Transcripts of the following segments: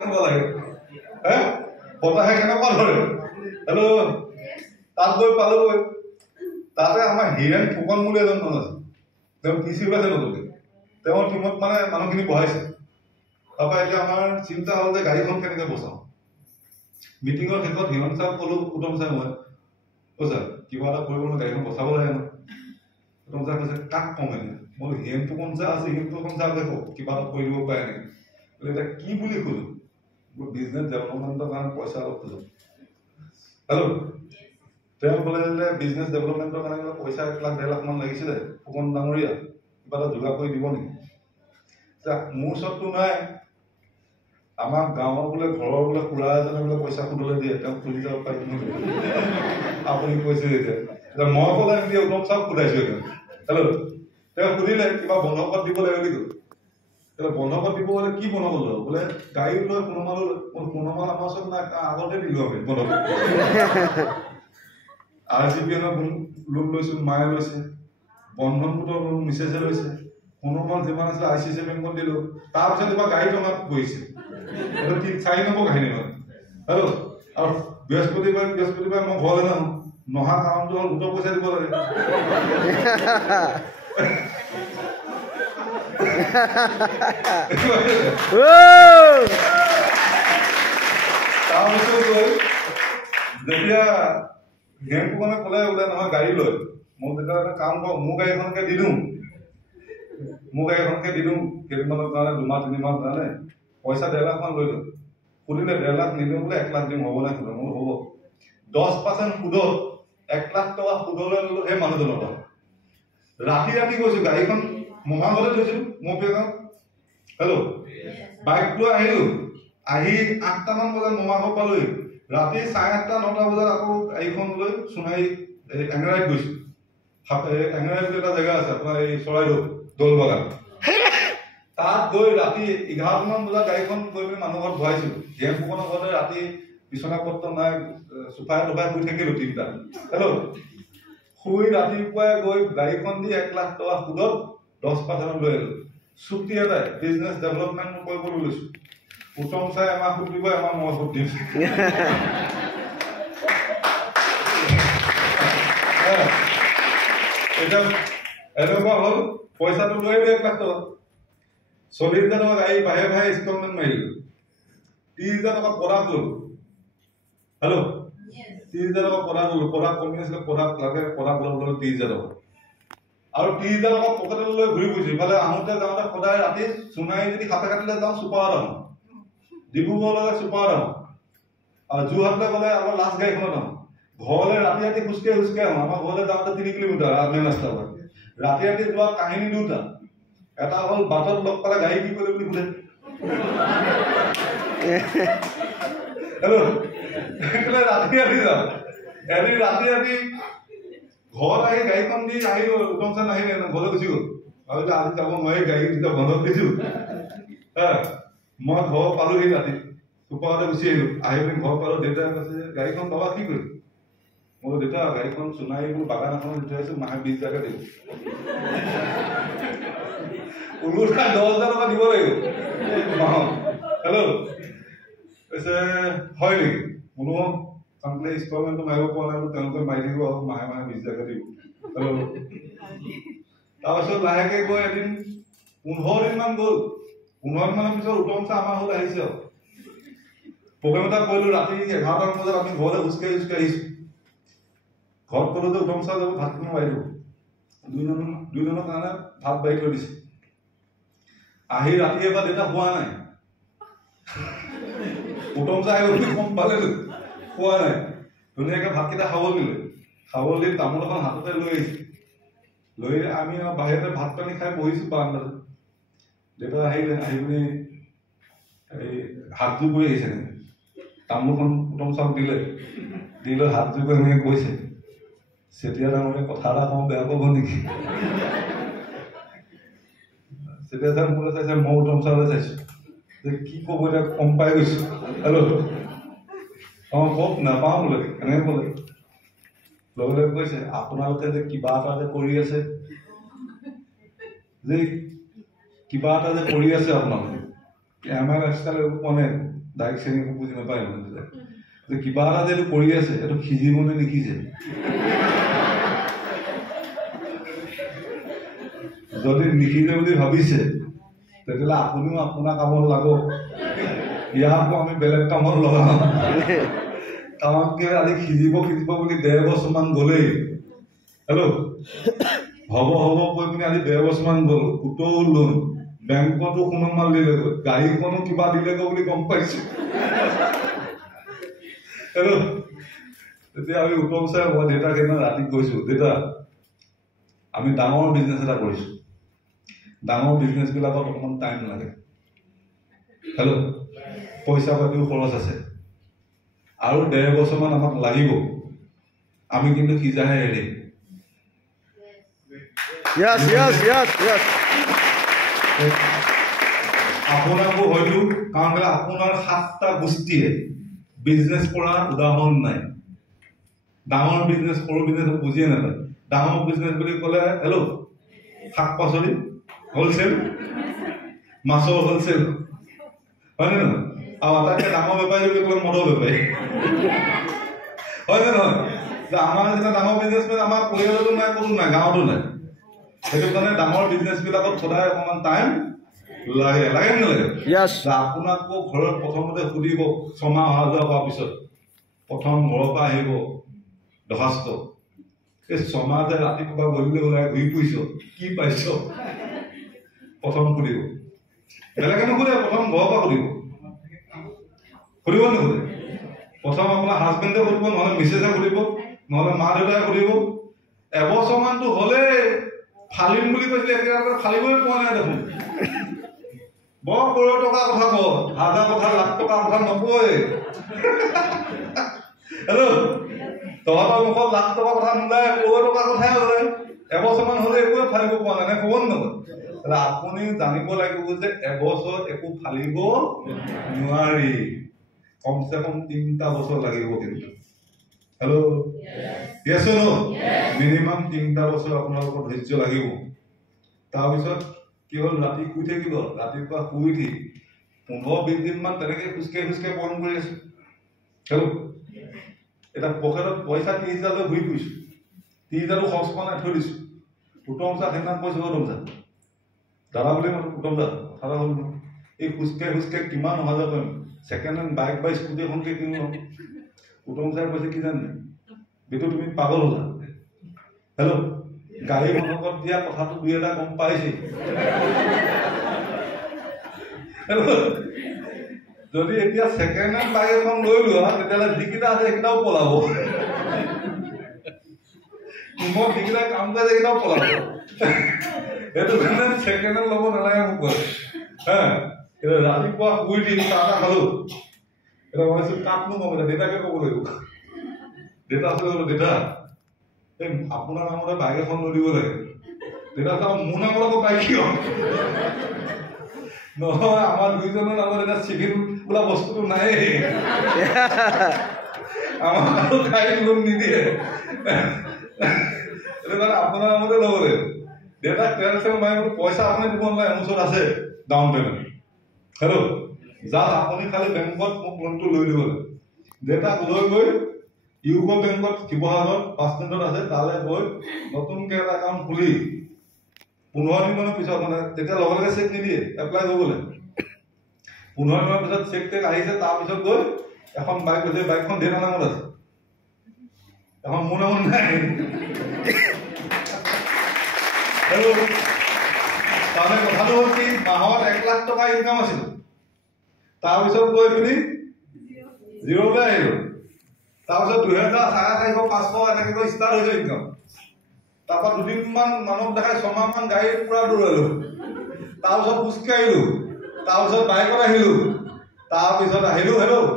বতাহে কেনেকুৱা ধৰে হেল্ল' তাত গৈ পালোগৈ তাতে আমাৰ হীৰেণ ফুকন বুলি এজন মানুহ আছে তেওঁ টি চি ওলাইছে নতুনকৈ তেওঁৰ টীমত মানে মানুহখিনি বহাইছে তাৰপৰা এতিয়া আমাৰ চিন্তা হ'ল যে গাড়ীখন কেনেকৈ বচাওঁ মিটিঙৰ শেষত হিমন্ত ছাৰক ক'লো উত্তম ছাৰ মই কৈছা কিবা এটা কৰিব নহয় গাড়ীখন বচাব লাগে ন উত্তম ছাৰ কৈছে কাক কম এতিয়া মই হীৰেণ ফুকন ছাৰ আছে হীৰেণ ফুকন ছাৰকে কওক কিবা এটা কৰি দিব পাৰে নেকি এতিয়া কি বুলি খোজো বিজনেছ ডেভেলপমেণ্টৰ কাৰণে পইচা অলপ খোজো হেল্ল' তেওঁ ক'লে যে বিজনেছ ডেভেলপমেণ্টৰ কাৰণে পইচা 1 লাখ 1.5 লাখ মান লাগিছিলে ফুকন ডাঙৰীয়া কিবা এটা যোগাৰ কৰি দিব নেকি মোৰ ওচৰততো নাই আমাৰ গাঁৱৰ বোলে ঘৰৰ বোলে খুৰা এজনে বোলে পইচা সুদলৈ দিয়ে তেওঁ খুলি যাব পাৰি আপুনি কৈছে এতিয়া মই ক'লে নিদিয়ে উত্তম চাওক সোধাইছো হেল্ল' তেওঁ সুধিলে কিবা বন্ধকত দিব লাগে বুলি ক'লে বন্ধকত দিব হ'লে কি বন্ধকত ল'ব বোলে গাড়ী লৈ পুনমাল আমাৰ ওচৰত নাই আগতে দিলো আমি বন্ধকত RGPN লোন লৈছো মায়ে লৈছে বন্ধন গোটৰ লোন মিছেজে লৈছে পুনমাল যিমান আছিলে ICICI বেংকত দিলো তাৰপিছত এবাৰ গাড়ী টঙাত বহিছে এইটো 4 নম্বৰ কাহিনী হয় হেল্ল' আৰু বৃহস্পতিবাৰ মই ঘৰলৈ নাহো নহা কাৰণটো হ'ল গোটৰ পইচা দিব লাগে তাৰপিছত গৈ যেতিয়া হেমপুকনে ক'লে বোলে নহয় গাড়ী লৈ মোক তেতিয়া এটা কাম কৰক মোৰ গাড়ীখনকে দি দিওঁ কেইদিনমানৰ কাৰণে 2 মাহ 3 মাহৰ কাৰণে পইচা 1.5 লাখ মান লৈ দিওঁ সুধিলে 1.5 লাখ নিদিওঁ বোলে 1 লাখ দিম হ'ব নাই সুধো মোৰ হ'ব 10% সুদত 1 লাখ টকা সুদলৈ ল'লো সেই মানুহজনৰ পৰা ৰাতি গৈছো গাড়ীখন মমা ঘৰলৈ থৈছো মোৰ পেগাঁও হেল্ল' বাইক লৈ আহিলো আহি 8টা মান বজাত মমা ঘৰ পালোহি ৰাতি 8:30 9টা বজাত আকৌ গাড়ীখন লৈ সোণাৰী এঙেৰাইত গৈছো এঙেৰাইত এটা জেগা আছে আপোনাৰ এই চৰাইদেউ দৌলবাগান তাত গৈ ৰাতি 11 মান বজাত গাড়ীখন গৈ পিনে মানুহ ঘৰত ভৰাইছো হেমপুকনৰ ঘৰতে ৰাতি বিচনা পত্ৰ নাই চোফাই টোফাই শুই থাকিলো 3টা হেল্ল' শুই ৰাতিপুৱাই গৈ গাড়ীখন দি 1 লাখ টকা সুদত 10% লৈ আহিলো চুক্তি এটাই বিজনেছ ডেভেলপমেণ্ট কৰিবলৈ লৈছো উত্তম চাই আমাক সুদ দিব আমাৰ মই সুদ দিম এতিয়া এনেকুৱা হ'ল পইচাটো লৈ আহিলো 1 লাখ টকা 40,000 টকা গাড়ী বাহে ইনষ্টলমেণ্ট মাৰিলো 30,000 টকা প্ৰডাক্ট ললো হেল্ল' 30,000 টকা প্ৰডাক্ট ললো প্ৰডাক্ট কমি আছিলে প্ৰডাক্ট লাগে প্ৰডাক্ট ল'বলৈ 30,000 টকা আৰু 30,000 টকা পকেটত লৈ ঘূৰি ফুৰিছো ইফালে আহোঁতে যাওঁতে সদায় ৰাতি সোণাৰী যদি খাতে কাটিলে যাওঁ চুপাৰত আহোঁ ডিব্ৰুগড়লৈ চুপাৰত আহোঁ আৰু যোৰহাটলৈ গ'লে আমাৰ লাষ্ট গাড়ীখনত আহোঁ ঘৰলৈ ৰাতি খোজকাঢ়ি আহোঁ আমাৰ ঘৰলৈ যাওঁতে 3 কিলোমিটাৰ মেইন ৰাস্তাৰ পৰা ৰাতি যোৱা কাহিনী 2টা এটা হ'ল বাটত লগ পালে গাড়ী কি কৰিলে বুলি সোধে হেল্ল' ৰাতি যাওঁ এদিন ৰাতি ঘৰত আহি গাড়ীখন দি আহিলো উত্তম চাৰ নাহিলে ঘৰলৈ গুচি গ'ল ভাবিলে আজি যাব নোৱাৰি গাড়ী যেতিয়া বন্ধ দিছো মই ঘৰ পালোহি ৰাতি চুপাৰতে গুচি আহিলো আহি পিনি ঘৰ পালো দেউতাই কৈছে গাড়ীখন বাবা কি কৰিম মই দেউতা গাড়ীখন সোণাৰী বাগান এখনত দি থৈ আহিছো মাহে 20,000 টকা দিব ওলোটা 10,000 টকা দিব লাগিব হেল্ল' কৈছে হয় নেকি কোনো কামলে ইনষ্টলমেণ্টটো মাৰিব পৰা নাই তেওঁলোকে মাৰি দিব মাহে 20,000 টকা দিব হেল্ল' তাৰপিছত লাহেকে গৈ এদিন 15 দিন মান গ'ল 15 দিনৰ পিছত উত্তম ছাৰ আমাৰ হ'ল আহিছে প্ৰগ্ৰেম এটা কৰিলো ৰাতি 11টা মান বজাত আমি ঘৰলৈ খোজকাঢ়ি আহিছো ঘৰত ক'লো যে উত্তম ছাৰ যাব ভাত খাব পাৰিব দুইজনৰ কাৰণে ভাত বাঢ়ি থৈ দিছে আহি ৰাতি এবাৰ দেউতা খোৱা নাই উত্তম ছাৰ আহিব বুলি গম পালেতো খোৱা নাই ধুনীয়াকৈ ভাতকেইটা খাবলৈ দি তামোল এখন হাততে লৈ আহিছে লৈ আমি বাহিৰতে ভাত পানী খাই বহিছো বাৰান্দাত দেউতা আহিলে আহি পিনি এই হাতযোৰ কৰি আহিছে তামোলখন উত্তম চাওক দিলে হাতযোৰ কৰি এনেকৈ কৈছে চেতিয়া ডাঙৰে কথা এটা কওঁ বেয়া পাব নেকি চেতিয়া ছাৰ মোলৈ চাইছে মই উত্তম ছাৰলৈ চাইছো যে কি ক'ব এতিয়া কম পাই গৈছো হেল্ল' কওক নাপাওঁ বোলে এনেকৈ ক'লে লগে কৈছে আপোনালোকে যে কিবা এটা যে কৰি আছে আপোনালোকে আমাৰ লাইফষ্টাইল পোৱা নাই ডাইৰেক্ট চেনি একো বুজি নাপায় যে কিবা এটা যে এইটো কৰি আছে এইটো সিজিবনে নিসিজে যদি নিসিজে বুলি ভাবিছে তেতিয়াহ'লে আপুনিও আপোনাৰ কামত লাগক ইয়াকো আমি বেলেগ কামত লগাম কামতকৈ আজি সিজিব বুলি 1.5 বছৰমান গ'লেই হেল্ল' হ'ব কৈ পিনি আজি 1.5 বছৰমান গ'ল গোটও লোন বেংকতো কোনো মাল দিলেগৈ গাড়ীখনো কিবা দিলেগৈ বুলি গম পাইছো হেল্ল' তেতিয়া আমি উত্তম ছাৰ মই দেউতাক সেইদিনা ৰাতি কৈছো দেউতা আমি ডাঙৰ বিজনেছ এটা কৰিছো ডাঙৰ বিজনেছবিলাকত অকণমান টাইম লাগে হেল্ল' পইচা পাতিও খৰচ আছে আৰু 1.5 বছৰমান আমাক লাগিব আমি কিন্তু সিজাহে এৰিম আপোনাকো হয়তো কাৰণ আপোনাৰ 7টা গোষ্ঠীয়ে বিজনেছ কৰাৰ উদাহৰণ নাই ডাঙৰ বিজনেছ সৰু বিজনেছ বুজিয়ে নাপায় ডাঙৰ বিজনেছ বুলি ক'লে হেল্ল' শাক পাচলি হ'লচেল মাছৰ হ'লচেল হয়নে নহয় আৰু আটাইতকৈ ডাঙৰ বেপাৰী বুলি ক'লে মদৰ বেপাৰী হয়নে নহয় যে আমাৰ যেতিয়া ডাঙৰ বিজনেছমেন আমাৰ পৰিয়ালতো নাই ক'তো নাই গাঁৱতো নাই সেইটো কাৰণে ডাঙৰ বিজনেছবিলাকত সদায় অকণমান টাইম লাগে নালাগে আপোনাকো ঘৰত প্ৰথমতে সুধিব 6 মাহ অহা যোৱা হোৱাৰ পিছত প্ৰথম ঘৰৰ পৰা আহিব দৰ্খাস্ত এই 6 মাহ যে ৰাতিপুৱা গধূলি ওলাই ঘূৰি ফুৰিছ কি পাইছ প্ৰথম সুধিব বেলেগে নুসুধে প্ৰথম ঘৰৰ পৰা সুধিব নুসুধে প্ৰথম আপোনাৰ হাজবেণ্ডে সুধিব নহ'লে মিছেছে সুধিব নহ'লে মা দেউতাই সুধিব এবছৰমানটো হ'লে ফালিম বুলি কৈছিলে এতিয়া ফালিবই পোৱা নাই দেখোন বৰ কৰোৰ টকা কথা কয় 1000 কথা লাখ টকা কথা নকয় হেল্ল' তহঁতৰ মুখত লাখ টকা কথা নোলায় কৰোৰ টকা কথাই ওলায় এবছৰমান হ'লে একোৱে ফালিব পোৱা নাই নে ক'ব নকয় আপুনি জানিব লাগিব যে এবছৰ একো ফালিব নোৱাৰি কমচে কম 3টা বছৰ লাগিব কিন্তু হেল্ল' য়েছ নো মিনিমাম 3টা বছৰ আপোনালোকৰ ধৈৰ্য লাগিব তাৰপিছত কি হ'ল ৰাতি শুই থাকিব ৰাতিপুৱা শুই উঠি 15-20 দিনমান তেনেকৈ খোজকাঢ়ি বন্ধ কৰি আছো হেল্ল' এটা পকেটত পইচা 30,000 লৈ ঘূৰি ফুৰিছো 30,000 খৰচ কৰা নাই থৈ দিছো উত্তম ছাৰ সেইদিনা কৈছো উত্তম ছাৰ দাদা বুলি মই উত্তম ছাৰ কথা হ'ল এই খোজকাঢ়ি কিমান অহা যোৱা কৰিম ছেকেণ্ড হেণ্ড বাইক বা স্কুটি এখনকে কিনো উত্তম ছাৰ কৈছে কি জানে বেটো তুমি পাগল হ'লা হেল্ল' গাড়ী মটৰত দিয়া কথাটো 2-এটা গম পাইছে যদি এতিয়া ছেকেণ্ড হেণ্ড বাইক এখন লৈ লোৱা তেতিয়াহ'লে যিকেইটা আছে সেইকেইটাও পলাব মই যিকেইটা কাম কৰে সেইকেইটাও পলাব সেইটো কাৰণে ছেকেণ্ড হেণ্ড ল'ব নালাগে মোক কয় এতিয়া ৰাতিপুৱা শুই দি চাহ খালো এতিয়া ভাবিছো কাকনো ক'ব দেউতাকে ক'ব লাগিব দেউতা আছে দেউতা এই আপোনাৰ নামতে বাইক এখন লৈ দিব লাগে দেউতা চাওঁ মোৰ নামত আকৌ বাইক কিয় নহয় আমাৰ দুইজনৰ নামত এতিয়া চিভিল বোলা বস্তুটো নাই আমাক গাড়ী লোন নিদিয়ে সেইটো কাৰণে আপোনাৰ নামতে ল'ব লাগিব দেউতাক তেল মাৰি পইচা আপুনি দিব নালাগে মোৰ ওচৰত আছে ডাউন পে'মেণ্ট হেল্ল' জাষ্ট আপুনি খালি বেংকত মোক লোনটো লৈ দিব লাগে দেউতাক লৈ গৈ ইউকো বেংকত শিৱসাগৰত 5 মিনিটত আছে তালৈ গৈ নতুনকৈ এটা একাউণ্ট খুলি 15 দিনৰ পিছত মানে তেতিয়া লগে লগে চেক নিদিয়ে এপ্লাই কৰিবলৈ 15 দিনৰ পিছত চেক টেক আহিছে তাৰপিছত গৈ এখন বাইক হৈছে বাইকখন দেউতাৰ নামত আছে এখন মোৰ নামত নাই তাৰমানে কথাটো হ'ল কি মাহত 1 লাখ টকা ইনকাম আছিল তাৰপিছত গৈ পিনি জিৰ'লৈ আহিলো তাৰপিছত 2000 450 500 এনেকৈ গৈ ষ্টাৰ্ট হৈছে ইনকাম তাৰপৰা 2 দিনমান মানুহ দেখাই 6 মাহমান গাড়ী পুৰা দৌৰালো তাৰপিছত খোজকাঢ়িলো তাৰপিছত বাইকত আহিলো তাৰপিছত আহিলো হেল্ল'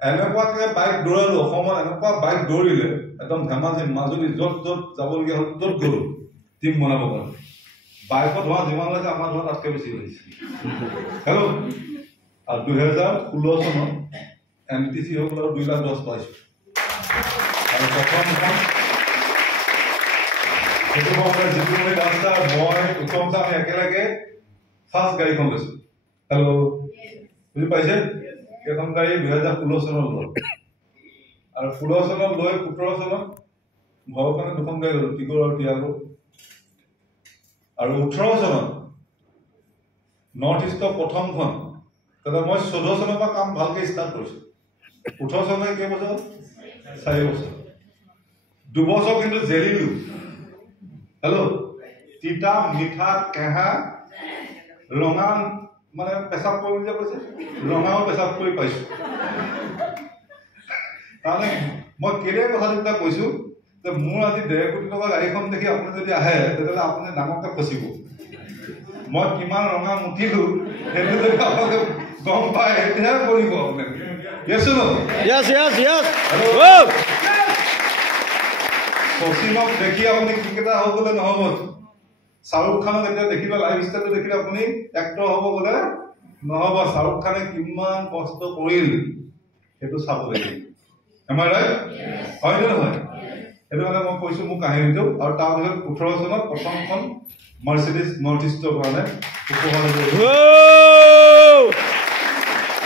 এনেকুৱাকৈ বাইক দৌৰালো অসমত এনেকুৱা বাইক দৌৰিলে একদম ধেমাজি মাজুলী য'ত যাবলগীয়া হ'ল ত'ত গ'লো টিম বনাব কাৰণে বাইকত ধোৱা যিমান ওলাইছে আমাৰ ধোৱা তাতকৈ বেছি ওলাইছে হেল্ল' আৰু 2016 চনত NTC হৈ গ'ল আৰু 2,10,000 পাইছো আৰু প্ৰথমখন সেইটো সময়ত যিটো মই ৰাস্তা মই উত্তম ছাৰ আমি একেলগে ফাৰ্ষ্ট গাড়ীখন লৈছো হেল্ল' বুজি পাইছে এইখন গাড়ী 2016 চনত লয় আৰু 16 চনত লৈ 17 চনত ঘৰৰ কাৰণে দুখন গাড়ী ল'লো টিগৰ আৰু টিয়াগো আৰু 18 চনত নৰ্থ ইষ্টৰ প্ৰথমখন তাতে মই 14 চনৰ পৰা কাম ভালকে ষ্টাৰ্ট কৰিছোঁ 18 চনত কেইবছৰ 4 বছৰ 2 বছৰ কিন্তু জেলিলো হেল্ল' তিতা মিঠা কেহা ৰঙা মানে পেচাব কৰি যে কৈছে ৰঙাও পেচাব কৰি পাইছোঁ তাৰমানে মই কেলে কথা দুটা কৈছোঁ যে মোৰ আজি 1.5 কোটি টকা গাড়ীখন দেখি আপুনি যদি আহে তেতিয়াহ'লে আপুনি ডাঙৰকৈ ফচিব মই কিমান ৰঙা মুঠিলোঁ সেইটো যদি আপোনালোকে গম পায় তেতিয়াহে কৰিব আপুনি শচীনক দেখি আপুনি ক্ৰিকেটাৰ হ'ব গ'লে নহ'ব শাহৰুখ খানক এতিয়া দেখিলে লাইফ ষ্টাইলটো দেখিলে আপুনি এক্টৰ হ'ব গ'লে নহ'ব শাহৰুখ খানে কিমান কষ্ট কৰিল সেইটো চাব লাগিব আমাৰ ৰাইট হয়নে নহয় সেইটো কাৰণে মই কৈছোঁ মোৰ কাহিনীটো আৰু তাৰপিছত 18 চনত প্ৰথমখন মাৰ্চিডিজ নৰ্থ ইষ্টৰ কাৰণে উপহাৰ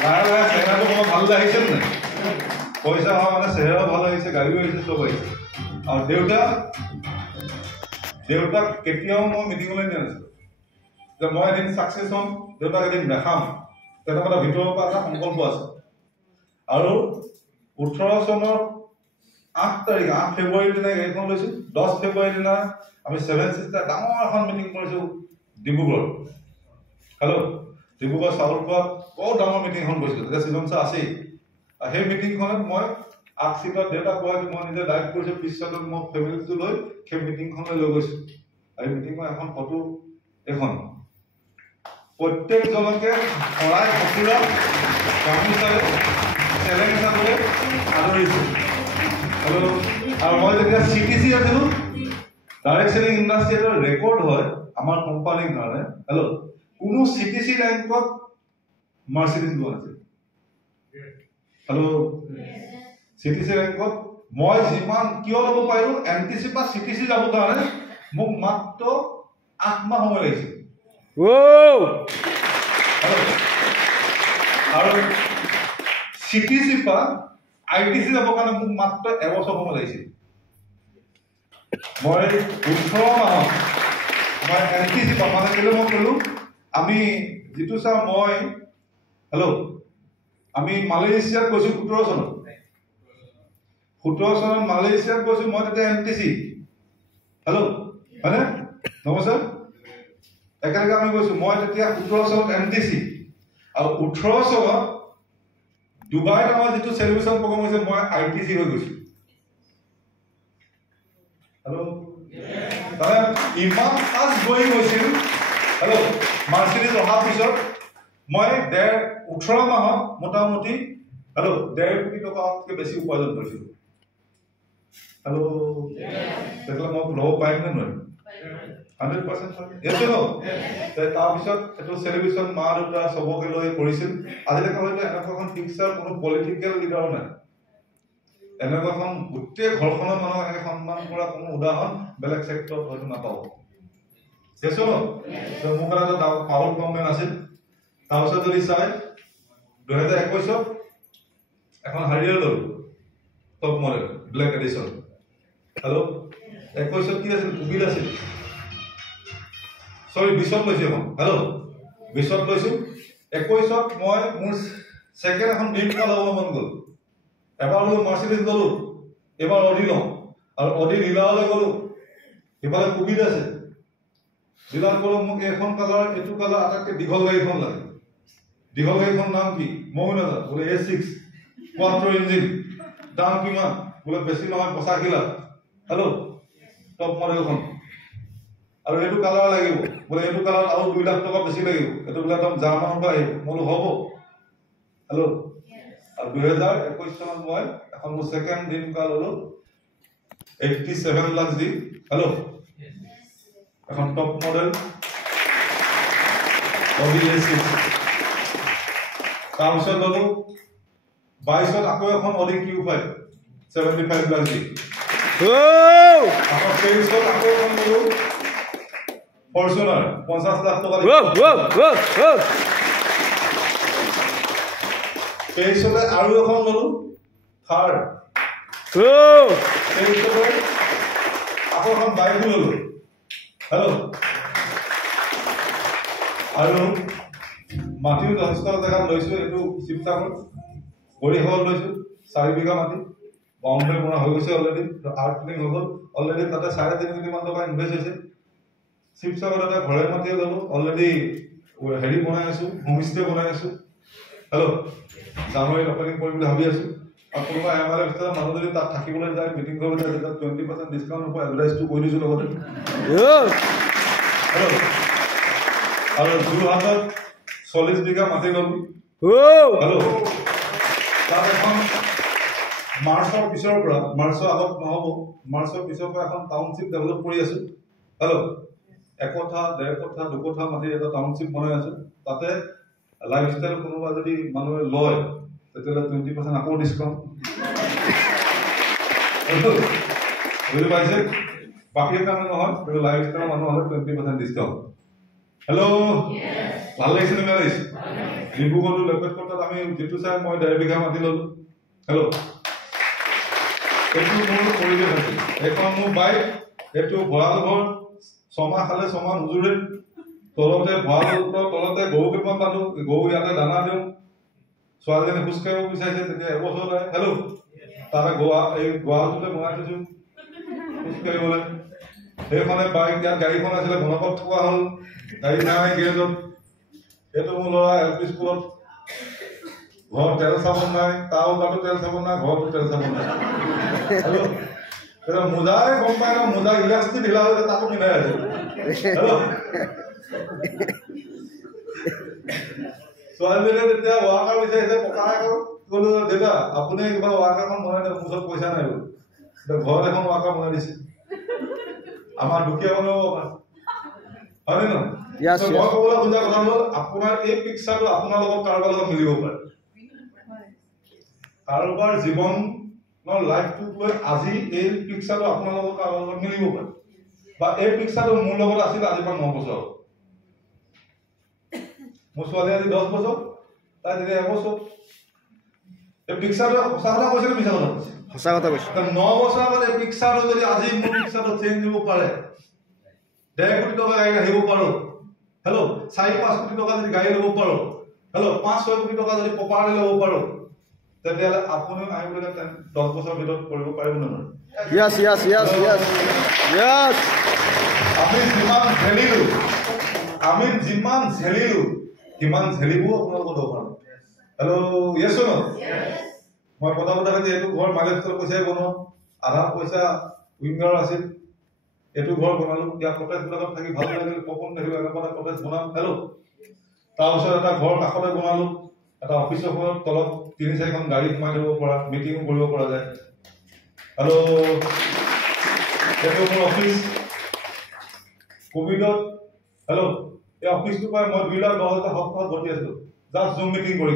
লাহে লাহে চেহেৰাটো বৰ ভাল আহিছে নাই পইচা হোৱা মানে চেহেৰাও ভাল আহিছে গাড়ীও আহিছে চব আহিছে আৰু দেউতাক কেতিয়াও মই মিটিঙলৈ নিয়া নাছিলোঁ যে মই এদিন ছাকচেছ হ'ম দেউতাক এদিন দেখাম তেনেকুৱা এটা ভিতৰৰ পৰা এটা সংকল্প আছে আৰু 18 চনৰ 8 ফেব্ৰুৱাৰীৰ দিনা গাড়ীখন লৈছোঁ 10 ফেব্ৰুৱাৰীৰ দিনা আমি 7 ছিষ্টাৰ ডাঙৰ এখন মিটিং কৰিছোঁ ডিব্ৰুগড় হেল্ল' ডিব্ৰুগড় চাউলপুৰত বৰ ডাঙৰ মিটিং এখন কৰিছিলোঁ তেতিয়া শ্ৰীলং ছাৰ আছেই সেই মিটিংখনত মই 8 ছিটত দেউতাক কোৱা মই নিজে লাইভ কৰিছোঁ 20 চনত মই ফেমিলিটো লৈ সেই মিটিংখনলৈ লৈ গৈছোঁ আৰু মিটিঙৰ এখন ফটো এখন প্ৰত্যেকজনকে শৰাই সঁফুৰা গামোচাৰে চেলেং হিচাপে আদৰিছোঁ আৰু মই যেতিয়া CTC আছিলোঁ ডাইৰেক্ট চেলিং ইণ্ডাষ্ট্ৰি এটা ৰেকৰ্ড হয় আমাৰ কোম্পানীৰ কাৰণে হেল্ল' কোনো CTC ৰেংকত মাৰ্চিডিজ লোৱা নাছিল হেল্ল' CTC ৰেংকত মই যিমান কিয় ল'ব পাৰিলোঁ MTC বা CTC যাব কাৰণে মোক মাত্ৰ 8 মাহ সময় লাগিছিল আৰু CTC পৰা ITC যাবৰ কাৰণে মোক মাত্ৰ 1 বছৰ সময় লাগিছিল মই 18 মাহত মই MTC পৰা মানে কেলৈ মই ক'লোঁ আমি যিটো চাওঁ মই হেল্ল' আমি মালয়েছিয়াত গৈছোঁ 17 চনত মালয়েছিয়াত গৈছোঁ মই তেতিয়া MTC হেল্ল' হয়নে নমস্কাৰ একেলগে আমি গৈছোঁ মই তেতিয়া 17 চনত MTC আৰু 18 চনত ডুবাইত আমাৰ যিটো চেলিব্ৰেশ্যন প্ৰগ্ৰাম হৈছে মই ITC হৈ গৈছোঁ হেল্ল' মানে ইমান ফাষ্ট গৈ গৈছিল হেল্ল' মাৰ্চিডিজ অহাৰ পিছত মই 18 মাহত মোটামুটি হেল্ল' 1.5 কোটি টকাতকৈ বেছি উপাৰ্জন কৰিছিলোঁ হেল্ল' তেতিয়াহ'লে মই ল'ব পাৰিম নে নোৱাৰিম 100% তাৰপিছত এইটো চেলিব্ৰেশ্যন মা দেউতা চবকে লৈ কৰিছিল আজিলৈকে হয়তো এনেকুৱাখন পিকচাৰ কোনো পলিটিকেল লিডাৰো নাই এনেকুৱাখন গোটেই ঘৰখনৰ মানুহক এনেকৈ সন্মান কৰা কোনো উদাহৰণ বেলেগ চেক্টৰত হয়তো নাপাব মোৰ কাৰণে এটা পাৱাৰ গভৰ্ণমেণ্ট আছিল তাৰপিছত যদি চাই 2021 এখন হাৰিয়াৰ ল'লো top model black edition hello' 21 কি আছিল কুবিল আছিল 20 লৈছোঁ এখন হেল্ল' 20 লৈছোঁ 21 মই মোৰ ছেকেণ্ড এখন ড্ৰিম কাৰ ল'ব মন গ'ল এবাৰ হ'লো মাৰ্চিডিজ ল'লোঁ এবাৰ অডি লওঁ আৰু অডি ডিলাৰলৈ গ'লোঁ সিফালে কুবিল আছে ডিলাৰ ক'লোঁ মোক এইখন কালাৰ এইটো কালাৰ আটাইতকৈ দীঘল গাড়ীখন লাগে দীঘল গাড়ীখন নাম কি ময়ো নাজানো বোলে A6 কোৱাট্ৰ ইঞ্জিন দাম কিমান বোলে বেছি নহয় 85 লাখ হেল্ল' টপ মডেলখন আৰু এইটো কালাৰ লাগিব বোলে এইটো কালাৰ আৰু 2 লাখ টকা বেছি লাগিব এইটো বোলে একদম জাৰ্মানৰ পৰা আহিব মই হ'ব হেল্ল' আৰু 2021 চনত মই এখন মোৰ ছেকেণ্ড ড্ৰিম কাৰ ল'লোঁ 87 লাখ দি হেল্ল' এখন টপ মডেল অডি A6 তাৰপিছত ল'লোঁ 22 আকৌ এখন অডি Q5 75 লাখ দি আকৌ 23 আকৌ এখন ল'লোঁ ফৰ্চুনাৰ 50 লাখ টকা দি তেইছতে আৰু এখন ল'লো থাৰ্ড তেইছতে আকৌ এখন বাইকো ল'লো হেল্ল' আৰু মাটিও যথেষ্ট জেগাত লৈছোঁ এইটো শিৱসাগৰ গৰিসাগৰত লৈছোঁ 4 বিঘা মাটি বাউণ্ডাৰী বনোৱা হৈ গৈছে অলৰেডি আৰ্টলিং হৈ গ'ল অলৰেডি তাতে 3.5 কোটিমান টকা ইনভেষ্ট হৈছে শিৱসাগৰত এটা ঘৰে মাটিয়ে ল'লোঁ অলৰেডি হেৰি বনাই আছোঁ হোমষ্টে বনাই আছোঁ হেল্ল' জানুৱাৰীত অপেনিং কৰিম বুলি ভাবি আছোঁ আৰু কোনোবা এম.এল.এ ভিতৰত মানুহ যদি তাত থাকিবলৈ যায় মিটিং কৰিবলৈ যায় তেতিয়া 20% ডিছকাউণ্ট হ'ব এডভাৰটাইজটো কৰি দিছোঁ লগতে হেল্ল' আৰু যোৰহাটত 40 বিঘা মাটি ল'লোঁ হেল্ল' তাত এখন মাৰ্চৰ পিছৰ পৰা মাৰ্চৰ আগত নহ'ব মাৰ্চৰ পিছৰ পৰা এখন টাউনশ্বিপ ডেভেলপ কৰি আছোঁ হেল্ল' 1 কঠা 1.5 কঠা 2 কঠা মাটিৰ এটা টাউনশ্বিপ বনাই আছোঁ তাতে লাইফষ্টাইল কোনোবা যদি মানুহে লয় তেতিয়াহ'লে 20% আকৌ ডিছকাউণ্ট বুজি পাইছে বাকীৰ কাৰণে নহয় কিন্তু লাইফষ্টাইলৰ মানুহ হ'লে 20% ডিছকাউণ্ট হেল্ল' ভাল লাগিছে নে বেয়া লাগিছে ডিব্ৰুগড়টো লেপেটকটাত আমি যিটো চাই মই 1.5 বিঘা মাটি ল'লোঁ হেল্ল' এইটো মোৰ পৰিৱেশ আছিল এইখন মোৰ বাইক এইটো ভঁৰাল ঘৰ 6 মাহ খালে 6 মাহ নোজোৰে তলতে ভঁৰালৰ তলতে গৰু কেইটামান বান্ধো গৰু ইয়াতে দানা দিওঁ ছোৱালীজনী খোজকাঢ়িব বিচাৰিছে তেতিয়া এবছৰ নাই হেল্ল' তাতে এই গঁৰালটোতে বনাই থৈছোঁ খোজকাঢ়িবলৈ সেইখনে বাইক ইয়াত গাড়ীখন আছিলে বনপত থকা হ'ল গাড়ী নাই গেৰেজত এইটো মোৰ ল'ৰা LP স্কুলত ঘৰত তেল চাবোন নাই তাৰ গাটো তেল চাবোন নাই ঘৰতো তেল চাবোন নাই হেল্ল' মোজাই গম পাই ন মোজা ইলাষ্টিক ঢিলা হৈছে তাকো পিন্ধাই আছে হেল্ল' ছোৱালীজনীয়ে যেতিয়া ৱাকাৰ বিচাৰিছে ককাই ক'লো দেউতা আপুনি কিবা ৱাকাৰখন বনাই দিয়ক মোৰ ওচৰত পইচা নাই বোলো ঘৰত এখন ৱাকাৰ বনাই দিছে আমাৰ দুখীয়া মানুহ হয়নে নহয় মই ক'বলৈ খোজা কথা হ'ল আপোনাৰ এই পিকচাৰটো আপোনাৰ লগত কাৰোবাৰ লগত মিলিব পাৰে কাৰোবাৰ জীৱনৰ লাইফটোক লৈ আজি এই পিকচাৰটো আপোনাৰ লগত কাৰোবাৰ লগত মিলিব পাৰে বা এই পিকচাৰটো মোৰ লগত আছিল আজিৰ পৰা 9 বছৰ মোৰ ছোৱালী আজি 10 বছৰ তাই তেতিয়া 1 বছৰ এই পিকচাৰটো সঁচা কথা কৈছে মিছা কথা কৈছে সঁচা কথা কৈছে 9 বছৰ আগত এই পিকচাৰটো যদি আজি মোৰ পিকচাৰটো চেঞ্জ হ'ব পাৰে 1.5 কোটি টকা গাড়ী আহিব পাৰোঁ হেল্ল' 4-5 কোটি টকা যদি গাড়ী ল'ব পাৰোঁ হেল্ল' 5-6 কোটি টকা যদি প্ৰপাৰ্টি ল'ব পাৰোঁ তেতিয়াহ'লে আপুনিও আহিবলৈ 10 বছৰ ভিতৰত কৰিব পাৰিব নে নহয় আমি যিমান ঝেলিলো সিমান ঝেলিবও আপোনালোকৰ দৰকাৰ হেল্ল' য়েছ ন মই প্ৰথমতে এইটো ঘৰ মালিকটোৰ পইচাই বনোৱা আধা পইচা উইংগাৰ আছিল এইটো ঘৰ বনালো ইয়াত কটেজবিলাকত থাকি ভাল লাগিল সপোন দেখিলো এনেকুৱা এটা কটেজ বনাম হেল্ল' তাৰপিছত এটা ঘৰ কাষতে বনালো এটা অফিচৰ ঘৰত তলত 3-4খন গাড়ী সোমাই দিব পৰা মিটিঙো কৰিব পৰা যায় হেল্ল' এইটো মোৰ অফিচ কোভিডত হেল্ল' এই অফিচটো পাই মই 2,10,000 সপ্তাহত ঘটি আছিলো জাষ্ট জুম মিটিং কৰি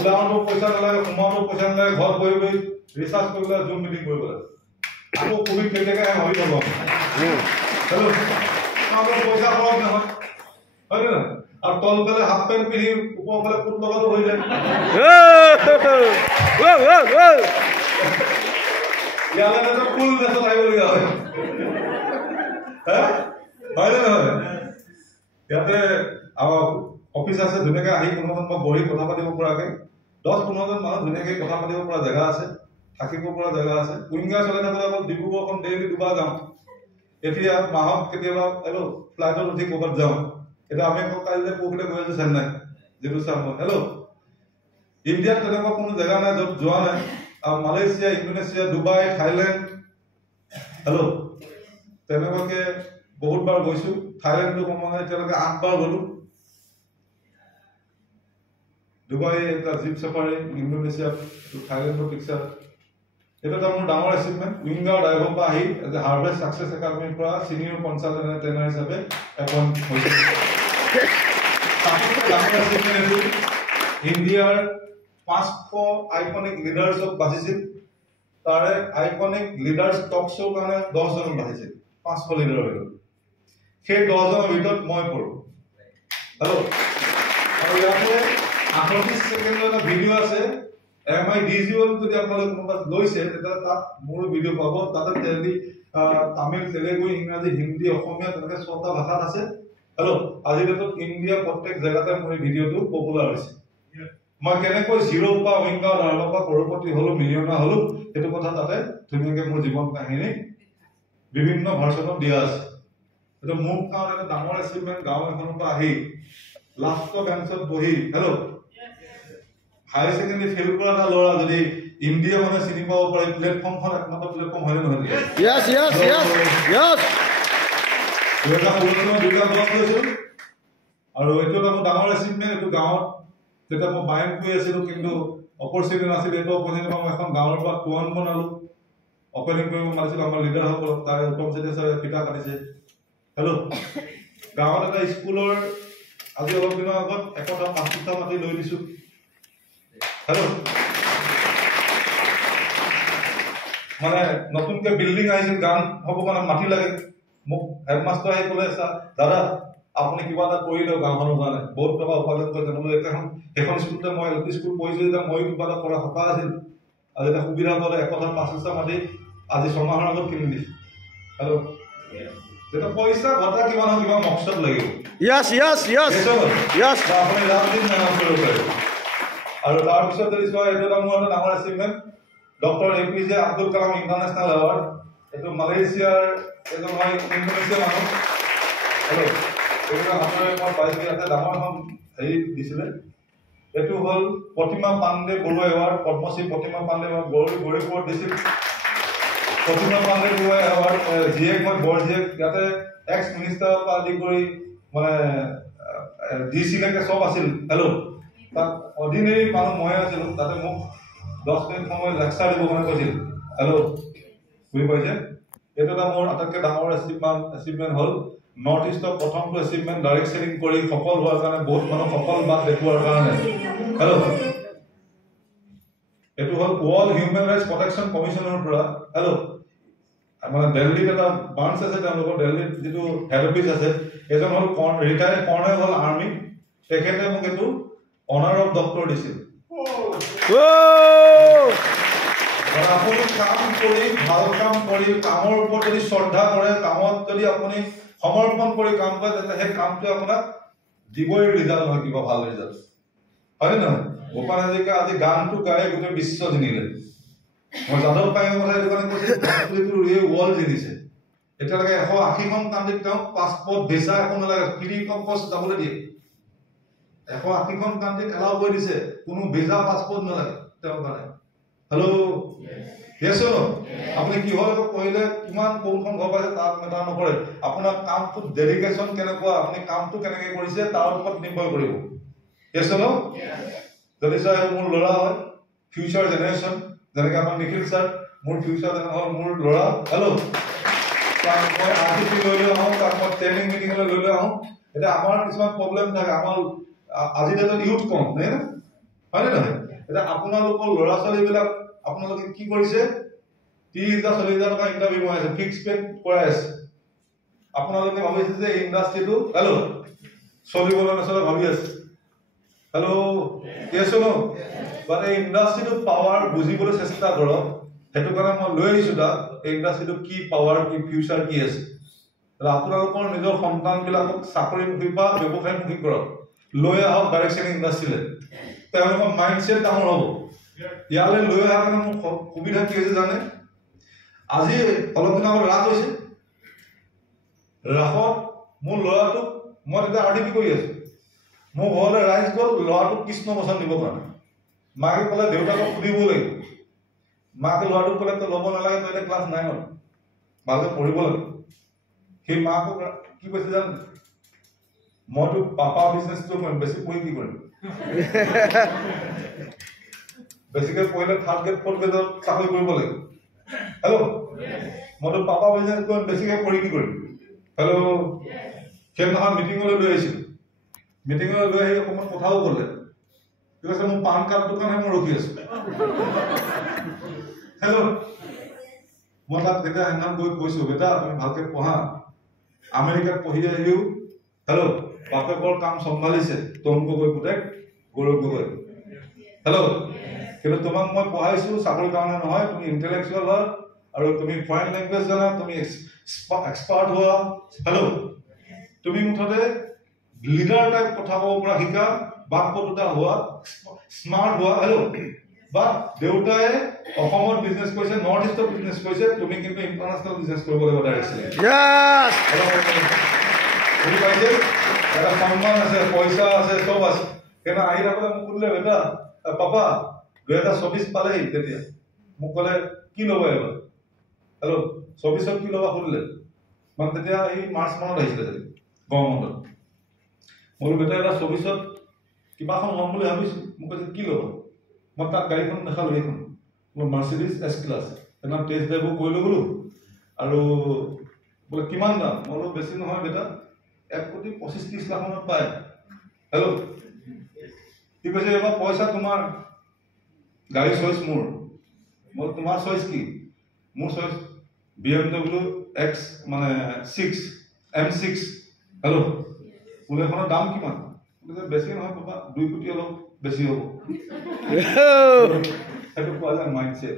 ওলাওঁতো পইচা নালাগে সোমাওঁতো পইচা নালাগে ঘৰত বহি বহি ৰিচাৰ্জ কৰিবলৈ জুম মিটিং কৰিব লাগে আকৌ কোভিড কেতিয়াকে ভাবি থাকোঁ হেল্ল' পইচা খৰচ নহয় হয় নে নহয় আৰু তলফালে হাফ পেণ্ট পিন্ধি ওপৰফালে ফুট লগাটো হৈ যায় ইয়ালৈ ফুল ড্ৰেছত আহিবলগীয়া হয় হয় নে নহয় ইয়াতে আমাৰ অফিচ আছে ধুনীয়াকৈ আহি কোনোবা বহি কথা পাতিব পৰাকৈ 10-15জন মানুহ ধুনীয়াকৈ কথা পাতিব পৰা জেগা আছে থাকিব পৰা জেগা আছে উইংগাৰ চলাই থাকোঁতে আকৌ ডিব্ৰুগড়খন ডেইলি 2 বাৰ যাওঁ এতিয়া মাহত কেতিয়াবা হেল্ল' ফ্লাইটত উঠি ক'ৰবাত যাওঁ এতিয়া আমি আকৌ কাইলৈ পৰহিলৈ গৈ আছোঁ চেন্নাই যিটো চাম হেল্ল' ইণ্ডিয়াত তেনেকুৱা কোনো জেগা নাই য'ত যোৱা নাই আৰু Malaysia Indonesia Dubai Thailand hello' তেনেকুৱাকৈ বহুত বাৰ গৈছোঁ থাইলেণ্ডটো মই এতিয়ালৈকে 8 বাৰ গ'লোঁ ডুবাই এটা জীপ চাফাৰী ইণ্ডোনেছিয়া থাইলেণ্ডৰ পিকচাৰ এইটো এটা মোৰ ডাঙৰ এচিভমেণ্ট উইংগাৰ ড্ৰাইভৰ পৰা আহি হাৰ্ভেষ্ট ছাকচেছ একাডেমীৰ পৰা চিনিয়ৰ কনচালটেণ্ট ট্ৰেইনাৰ হিচাপে এপইণ্ট হৈছে ইণ্ডিয়াৰ 500 আইকনিক লিডাৰ্ছক বাচিছিল তাৰে আইকনিক লিডাৰ্ছ টক শ্ব' কাৰণে 10জনক বাচিছিল 500 লিডাৰৰ ভিতৰত সেই 10জনৰ ভিতৰত মই পঢ়োঁ হেল্ল' আৰু ইয়াতে 38 সেকেন্ডৰ এটা ভিডিঅ' আছে MIDGL যদি আপোনালোকে কোনোবা লৈছে তেতিয়া তাত মোৰ ভিডিঅ' পাব তাতে তেলি তামিল তেলেগু ইংৰাজী হিন্দী অসমীয়া তেনেকে 6টা ভাষাত আছে হেল্ল' আজি ডেটত ইণ্ডিয়া প্ৰত্যেক জেগাতে মোৰ ভিডিঅ'টো পপুলাৰ হৈছে মই কেনেকৈ জিৰ' পৰা উইংগাৰ আৰম্ভ পৰা কৰপতি হলো মিলিয়নাৰ হলো সেইটো কথা তাতে ধুনীয়াকৈ মোৰ জীৱন কাহিনী বিভিন্ন ভাৰ্চনত দিয়া আছে এটা মোৰ কাৰণে এটা ডাঙৰ এচিভমেণ্ট গাঁও এখনৰ পৰা আহি লাষ্টৰ বেঞ্চত বহি হেল্ল' হায়াৰ ছেকেণ্ডাৰী ফেইল কৰা এটা ল'ৰা যদি ইণ্ডিয়া মানে চিনি পাব পাৰে প্লেটফৰ্মখন একমাত্ৰ প্লেটফৰ্ম হয়নে নহয় Yes. 2016 লৈছিল আৰু এইটো এটা মোৰ ডাঙৰ এচিভমেণ্ট এইটো গাঁৱত যেতিয়া মই বায়ন কৰি আছিলো কিন্তু অপৰচুনিটি নাছিল এইটো অপৰচুনিটি মই এখন গাঁৱৰ পৰা টুৱান বনালো অপেনিং কৰিব মাতিছিলো আমাৰ লিডাৰসকলক তাৰে উত্তম চেতিয়া ছাৰে ফিটা কাটিছে হেল্ল' গাঁৱত এটা স্কুলৰ আজি অলপ দিনৰ আগত এটা 5টা মাটি লৈ দিছো হেল্ল' মানে নতুনকৈ বিল্ডিং আহিছিল গান হ'ব মানে মাটি লাগে মোক হেডমাষ্টাৰ আহি ক'লে দাদা আপুনি কিবা এটা কৰি দিয়ক গাঁওখনৰ কাৰণে বহুত টকা উপাৰ্জন কৰিছে বোলো সেইখন স্কুলতে মই LP স্কুল পঢ়িছোঁ যেতিয়া মই কিবা এটা কৰা সপা আছিল আৰু এটা সুবিধা পালে একথা 5টা মাটি আজি 6 মাহৰ আগত কিনি দিছোঁ হেল্ল' যেতিয়া পইচা ঘটা কিমান কিবা মকসদ লাগিব আপুনি ৰাজদিন মেহনত কৰিব পাৰিব আৰু তাৰপিছত যদি চোৱা এইটো এটা মোৰ এটা ডাঙৰ achievement doctor APJ Abdul Kalam international award এইটো মালয়েছিয়াৰ এজন হয় ইণ্ডোনেছিয়া মানুহ হেল্ল' এইটো হাতেৰে মই পাইছোঁ ইয়াতে ডাঙৰ এখন হেৰি দিছিলে এইটো হ'ল প্ৰতিমা পাণ্ডে বৰুৱা এৱাৰ্ড পদ্মশ্ৰী প্ৰতিমা পাণ্ডে গৌৰীপুৰত দিছিল প্ৰতিমা পাণ্ডে বৰুৱা এৱাৰ্ড জীয়েক মই বৰ জীয়েক ইয়াতে এক্স মিনিষ্টাৰৰ পৰা আদি কৰি মানে DC-লৈকে চব আছিল হেল্ল' তাত অৰ্ডিনেৰী মানুহ মই আছিলোঁ তাতে মোক 10 মিনিট সময় লেকচাৰ দিব কাৰণে কৈছিল হেল্ল' বুজি পাইছে এইটো এটা মোৰ আটাইতকৈ ডাঙৰ এচিভমেণ্ট হ'ল নৰ্থ ইষ্টৰ প্ৰথমটো এচিভমেণ্ট ডাইৰেক্ট চেলিং কৰি সফল হোৱাৰ কাৰণে বহুত মানুহ সফল বাট দেখুওৱাৰ কাৰণে হেল্ল' এইটো হ'ল ৱৰ্ল্ড হিউমেন ৰাইটছ প্ৰটেকশ্যন কমিশ্যনৰ পৰা হেল্ল' মানে দিল্লীত এটা ব্ৰাঞ্চ আছে তেওঁলোকৰ দিল্লীত যিটো হেড অফিচ আছে এজন হ'ল ৰিটায়াৰ্ড কৰ্ণেল হ'ল আৰ্মি তেখেতে মোক এইটো অনাৰ অফ ডক্টৰ দিছিল আপুনি কাম কৰি ভাল কাম কৰি কামৰ ওপৰত যদি শ্ৰদ্ধা কৰে কামত যদি আপুনি সমৰ্পণ কৰি কাম কৰে তেন্তে সেই কামটোৱে আপোনাক দিবই ৰিজাল্ট নহয় কিবা ভাল ৰিজাল্ট হয়নে নহয় ভূপেন হাজৰিকা আজি গানটো গাই গোটেই বিশ্ব জিনিলে মই যাদৱ পায়েঙৰ কথা এইটো কাৰণে কৈছোঁ ৱৰ্ল্ড জিনিছে এতিয়ালৈকে 180খন কাণ্ট্ৰিত তেওঁক পাছপৰ্ট ভিছা একো নালাগে ফ্ৰী অফ কষ্ট যাবলৈ দিয়ে 180খন কাণ্ট্ৰিত এলাউ কৰি দিছে কোনো ভিছা পাছপৰ্ট নালাগে তেওঁৰ কাৰণে হেল্ল' yes or no আপুনি কি হ'ল পঢ়িলে কিমান কোনখন ঘৰ পাইছে তাত মেটাৰ নকৰে আপোনাৰ কামটো ডেডিকেশ্যন কেনেকুৱা আপুনি কামটো কেনেকৈ কৰিছে তাৰ ওপৰত নিৰ্ভৰ কৰিব yes or no যদি ছাৰ মোৰ ল'ৰা হয় ফিউচাৰ জেনেৰেশ্যন যেনেকৈ আমাৰ নিখিল ছাৰ মোৰ ফিউচাৰ জেনেৰেশ্যন মোৰ ল'ৰা হেল্ল' তাক মই RTP লৈ আহোঁ তাক মই ট্ৰেইনিং মিটিঙলৈ লৈ আহোঁ এতিয়া আমাৰ কিছুমান প্ৰব্লেম থাকে আমাৰ আজি ডেটত ইউথ কম নহয় নে হয়নে নহয় এতিয়া আপোনালোকৰ ল'ৰা ছোৱালীবিলাক আপোনালোকে কি কৰিছে 30,000-40,000 টকা ইণ্টাৰভিউ হৈ আছে ফিক্স পে কৰাই আছে আপোনালোকে ভাবিছে যে এই ইণ্ডাষ্ট্ৰিটো হেল্ল' চলিবলৈ নচলে ভাবি আছে হেল্ল' yes or no বাট এই ইণ্ডাষ্ট্ৰিটো পাৱাৰ বুজিবলৈ চেষ্টা কৰক সেইটো কাৰণে মই লৈ আহিছোঁ তাত এই ইণ্ডাষ্ট্ৰিটো কি পাৱাৰ কি ফিউচাৰ কি আছে আপোনালোকৰ নিজৰ সন্তানবিলাকক চাকৰিমুখী বা ব্যৱসায়মুখী কৰক লৈ আহক ডাইৰেক্ট চেলিং ইণ্ডাষ্ট্ৰিলৈ তেওঁলোকৰ মাইণ্ডছেট ডাঙৰ হ'ব ইয়ালৈ লৈ অহাৰ কাৰণে মোৰ সুবিধা কি হৈছে জানে আজি অলপ দিন আগত ৰাস হৈছে ৰাসত মোৰ ল'ৰাটোক মই তেতিয়া RTP কৰি আছোঁ মোৰ ঘৰলৈ ৰাইজ গ'ল ল'ৰাটোক কৃষ্ণ বচন দিবৰ কাৰণে মাকে ক'লে দেউতাকক সুধিব লাগিব মাকে ল'ৰাটোক ক'লে তই ল'ব নালাগে তই এতিয়া ক্লাছ 9ত ভালকৈ পঢ়িব লাগে সেই মাকক কি কৈছে জানে মইতো পাপা বিজনেছটো কৰিম বেছি পঢ়ি কি কৰিম বেছিকৈ পঢ়িলে 3rd grade 4th grade চাকৰি কৰিব লাগে হেল্ল' মইতো পাপা বিজনেছ কৰিম বেছিকৈ পঢ়ি কি কৰিম হেল্ল' সেইদিনাখন মিটিঙলৈ লৈ আহিছিলোঁ মিটিঙলৈ লৈ আহি অকণমান কথাও ক'লে ঠিক আছে মোৰ পান কাৰ্ডটোৰ কাৰণে মই ৰখি আছোঁ হেল্ল' মই তাক তেতিয়া সেইদিনাখন গৈ কৈছোঁ বেটা তুমি ভালকৈ পঢ়া আমেৰিকাত পঢ়ি আহিও হেল্ল' বাপেকৰ কাম চম্ভালিছে তোমকো গৈ পুতেক গৌৰৱ গগৈ হেল্ল' কিন্তু তোমাক মই পঢ়াইছো চাকৰিৰ কাৰণে নহয় তুমি ইণ্টেলেকচুৱেল হোৱা আৰু তুমি ফৰেন লেংগুৱেজ জানা তুমি এক্সপাৰ্ট হোৱা হেল্ল' তুমি মুঠতে লিডাৰ টাইপ কথা ক'ব পৰা শিকা বাকপটুতা হোৱা স্মাৰ্ট হোৱা হেল্ল' বা দেউতাই অসমত বিজনেছ কৰিছে নৰ্থ ইষ্টত বিজনেছ কৰিছে তুমি কিন্তু ইণ্টাৰনেশ্যনেল বিজনেছ কৰিব লাগিব ডাইৰেক্টলি বুজি পাইছে এটা সন্মান আছে পইচা আছে চব আছে কিন্তু আহি থাকোঁতে মোক সুধিলে বেটা পাপা 2024 পালেহি তেতিয়া মোক ক'লে কি ল'বা এইবাৰ হেল্ল' 24ত কি ল'বা সুধিলে মানে তেতিয়া এই মাৰ্চ মানত আহিছিলে চাগে গৰম বন্ধত মোৰ বেটা এটা 24ত কিবা এখন ল'ম বুলি ভাবিছোঁ মোক কৈছে কি ল'বা মই তাক গাড়ীখন দেখালোঁ এইখন মোৰ মাৰ্চিডিজ এছ ক্লাছ সেইদিনা টেষ্ট ড্ৰাইভো কৰিলোঁ বোলো আৰু বোলে কিমান দাম মই বোলো বেছি নহয় বেটা 1,25,30 লাখ মানত পায় হেল্ল' কি কৈছে এইবাৰ পইচা তোমাৰ গাড়ী চইচ মোৰ মই তোমাৰ চইচ কি মোৰ চইচ BMW X মানে 6 M6 হেল্ল' বোলে এখনৰ দাম কিমান বেছি নহয় পাপা 2 কোটি অলপ বেছি হ'ব সেইটো কোৱা যায় মাইণ্ডছেট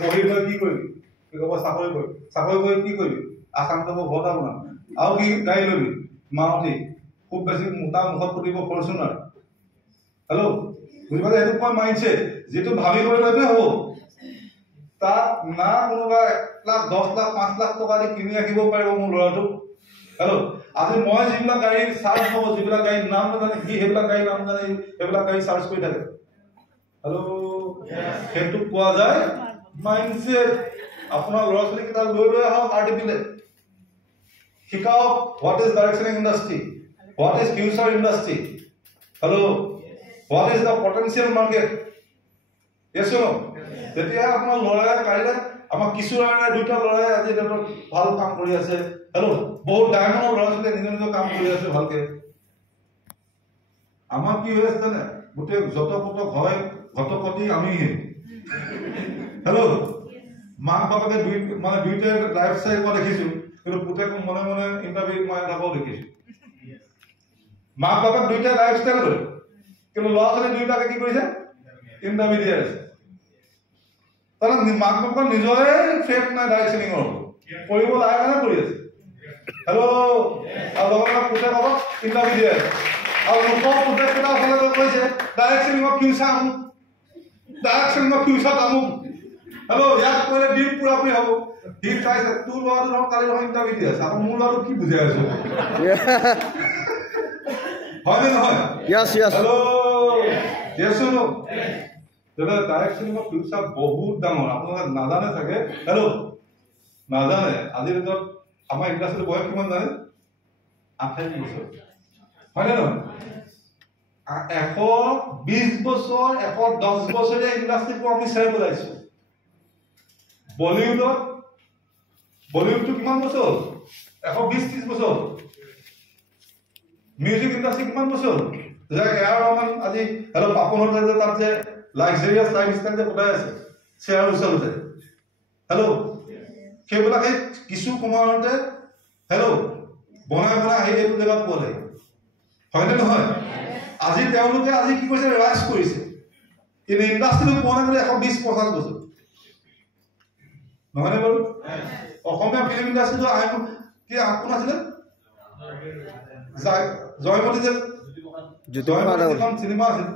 পঢ়ি লৈ কি কৰিবি চাকৰি কৰি কি কৰিবি আসাম যাব ঘৰত আপোনাৰ আৰু কি গাড়ী ল'বি মাৰুতি খুব বেছি মোটা মুখত ফুটিব ফৰ্চুনাৰ হেল্ল' বুজি পাইছে সেইটো কোৱা মাইণ্ডছেট যিটো ভাবি কৰিলে হ'ব তাত না কোনোবা 1 লাখ 10 লাখ 5 লাখ টকা দি কিনি ৰাখিব পাৰিব মোৰ ল'ৰাটোক হেল্ল' আজি মই যিবিলাক গাড়ী চাৰ্জ হ'ব যিবিলাক গাড়ীৰ নাম নাজানে সি সেইবিলাক গাড়ীৰ নাম জানে সেইবিলাক গাড়ী চাৰ্জ কৰি থাকে হেল্ল' সেইটো পোৱা যায় মাইণ্ডছেট আপোনাৰ ল'ৰা ছোৱালীকেইটা লৈ আহক আৰ্টিফিলে শিকাওক হোৱাট ইজ ডাইৰেকশ্যনিং industry what is future industry hello' what is the potential market yes no তেতিয়া আপোনাৰ ল'ৰাই কাইলৈ আমাৰ কিছু ল'ৰাই 2টা ল'ৰাই আজি ভাল কাম কৰি আছে হেল্ল' বহুত ডাঙৰ ল'ৰা ছোৱালীয়ে নিজৰ নিজৰ কাম কৰি আছে ভালকে আমাৰ কি হৈ আছে জানে গোটেই যতপত হয় ঘটপতি আমিহে হেল্ল' মাক বাপাকে দুইটাই লাইফ ষ্টাইল মই দেখিছো কিন্তু পুতেক মনে মনে ইণ্টাৰভিউ মই থাকাও দেখিছো মাক বাপাক দুইটাই লাইফ ষ্টাইল কৰে কিন্তু ল'ৰা ছোৱালী দুইটাকে কি কৰিছে ইণ্টাৰভিউ দি আছে তাৰমানে মাক বাপাক নিজৰে ফেক নাই ডাইৰেকশ্যনিঙৰ কৰিব লাগে কাৰণে কৰি আছে হেল্ল' আৰু লগতে পুতেক বাপাক ইণ্টাৰভিউ দি আছে আৰু লোকৰ পুতেককেইটা ফালে কৈছে ডাইৰেকশ্যনিঙৰ ফিউচাৰ আমুক হেল্ল' ইয়াত কৰিলে দিন পুৰাপুৰি হ'ব সি চাইছে তোৰ ল'ৰাটো ধৰক কালি নহয় ইণ্টাৰভিউ দি আছে আকৌ মোৰ ল'ৰাটো কি বুজাই আছো হয়নে নহয় হেল্ল' ডাইৰেকশ্যনিঙৰ ফিউচাৰ বহুত ডাঙৰ আপোনালোকে নাজানে চাগে হেল্ল' নাজানে আজিৰ দিনত আমাৰ ইণ্ডাষ্ট্ৰীৰ বয়স কিমান জানে 28 বছৰ হয়নে নহয় 120 বছৰ 110 বছৰীয়া ইণ্ডাষ্ট্ৰীবোৰ আমি চাই পেলাইছো বলিউডটো কিমান বছৰ 120-30 বছৰ মিউজিক ইণ্ডাষ্ট্ৰী কিমান বছৰ এয়াৰ ৰহমান আজি হেল্ল' পাপনৰ তাত যে লাক্সাৰিয়াছ লাইফ ষ্টাইল যে পঠাই আছে শ্বেয়াৰ ওচৰতে হেল্ল' সেইবিলাকে কিছু সময়তে হেল্ল' বনাই আহি এইটো জেগাত পোৱা যায় হয়নে নহয় আজি তেওঁলোকে আজি কি কৰিছে ৰাইজ কৰিছে কিন্তু ইণ্ডাষ্ট্ৰীটো পোৱা নাই 120-50 বছৰ নহয়নে বাৰু অসমীয়া ফিল্ম ইণ্ডাষ্ট্ৰীটো কি কোন আছিলে জয়মতী যে জ্যোতিপ্ৰসাদ চিনেমা আছিল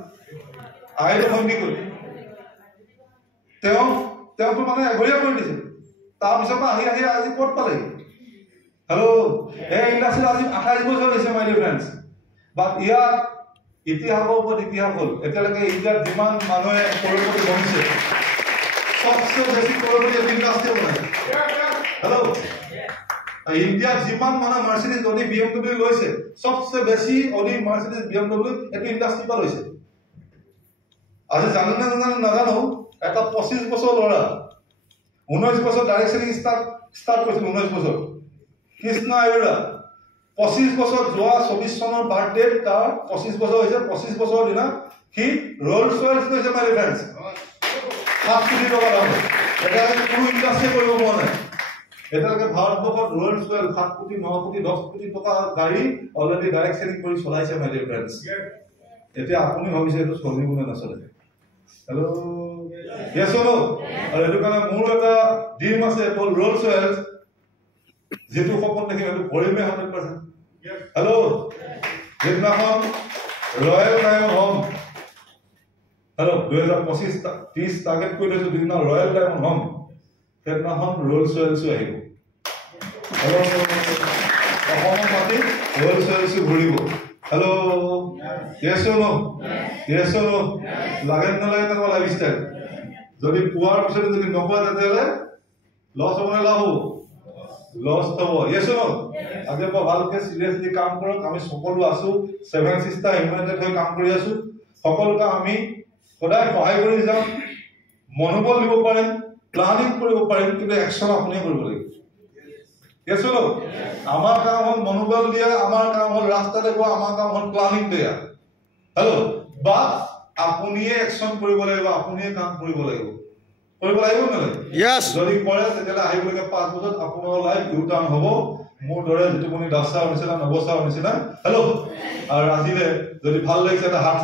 আইটো ভংগী কৰি তেওঁতো মানে এঘৰীয়া কৰি দিছিল তাৰপিছৰ পৰা আহি আজি ক'ত পালেহি হেল্ল' এই ইণ্ডাষ্ট্ৰীত আজি 28 বছৰ হৈছে মাই ডিয়াৰ ফ্ৰেণ্ডছ বাট ইয়াত ইতিহাসৰ ওপৰত ইতিহাস হ'ল এতিয়ালৈকে ইণ্ডিয়াত যিমান মানুহে কৰ'ৰপতি বনিছে সবচে বেছি কৰ'ৰপতি ইণ্ডাষ্ট্ৰী বনাইছে হেল্ল' ইণ্ডিয়াত যিমান মানুহে মাৰ্চিডিজ অডি BMW লৈছে সবচে বেছি অডি মাৰ্চিডিজ BMW এইটো ইণ্ডাষ্ট্ৰীৰ পৰা লৈছে আজি জানে নাজানো এটা 25 বছৰ ল'ৰা 19 বছৰ ডাইৰেকশ্যনিং ষ্টাৰ্ট কৰিছিল 19 বছৰ কৃষ্ণ আয়োৰা 25 বছৰ যোৱা 24 চনৰ বাৰ্থডে তাৰ 25 বছৰ হৈছে 25 বছৰৰ দিনা সি ৰ'লছ ৰয়েলছ লৈছে মাই ফ্ৰেণ্ডছ 7 কোটি টকা দাম এটা কোনো ইণ্ডাষ্ট্ৰী কৰিব পৰা নাই এতিয়ালৈকে ভাৰতবৰ্ষত ৰয়েলছ ৰয়েল 7 কোটি 9 কোটি 10 কোটি টকা গাড়ী অলৰেডি ডাইৰেক্ট চেলিং কৰি চলাইছে মাই ডিয়াৰ ফ্ৰেণ্ডছ। এতিয়া আপুনি ভাবিছে এইটো চলিব নে নচলে? হেল্ল' ইয়েছ অৰ নো? আৰু এইটো কাৰণে মোৰ এটা ড্ৰিম আছে হ'ল ৰয়েলছ ৰয়েলছ, যিটো সপোন দেখি সেইটো কৰিমে 100%। হেল্ল' যিদিনাখন ৰয়েল ডায়মণ্ড হ'ম, হেল্ল' 2025-30 টাৰ্গেট কৰি লৈছো, যিদিনা ৰয়েল ডায়মণ্ড হ'ম সেইদিনাখন ৰয়েলছ ৰয়েলছো আহিব। হেল্ল' অসমৰ মাটিত ৰয়েলছ ৰয়েলছো ঘূৰিব। হেল্ল' ইয়েছ অৰ নো? ইয়েছ অৰ নো? লাগে নালাগে তেনেকুৱা লাইফষ্টাইল? যদি পোৱাৰ পিছতে যদি নপোৱা তেতিয়াহ'লে লছ হ'ব নে লাভ হ'ব? লছ হ'ব। ইয়েছ অৰ নো? আজিৰ পৰা ভালকে চিৰিয়াছলি কাম কৰক। আমি সকলো আছো, 7 চিষ্টাৰ ইউনাইটেড হৈ কাম কৰি আছো। সকলোকে আমি সদায় সহায় কৰি যাম, মনোবল দিব পাৰিম, প্লানিং কৰিব পাৰিম, কিন্তু একশ্যন আপুনিয়ে কৰিব লাগিব। ইয়েছ অৰ নো? আমাৰ কাম হ'ল মনোবল দিয়া, আমাৰ কাম হ'ল ৰাস্তা দেখুওৱা, আমাৰ কাম হ'ল প্লানিং দিয়া। হেল্ল' বা আপুনিয়ে একশ্যন কৰিব লাগিব, আপুনিয়ে কাম কৰিব লাগিব। কৰিব লাগিব নালাগে? যদি কৰে তেতিয়াহ'লে আহিবলগীয়া 5 বছৰত আপোনাৰ লাইফ ইউ টাৰ্ণ হ'ব মোৰ দৰে যিটো দাস ছাৰৰ নিচিনা, নৱ ছাৰৰ নিচিনা। হেল্ল' আৰু আজিলে যদি ভাল লাগিছে এটা হাত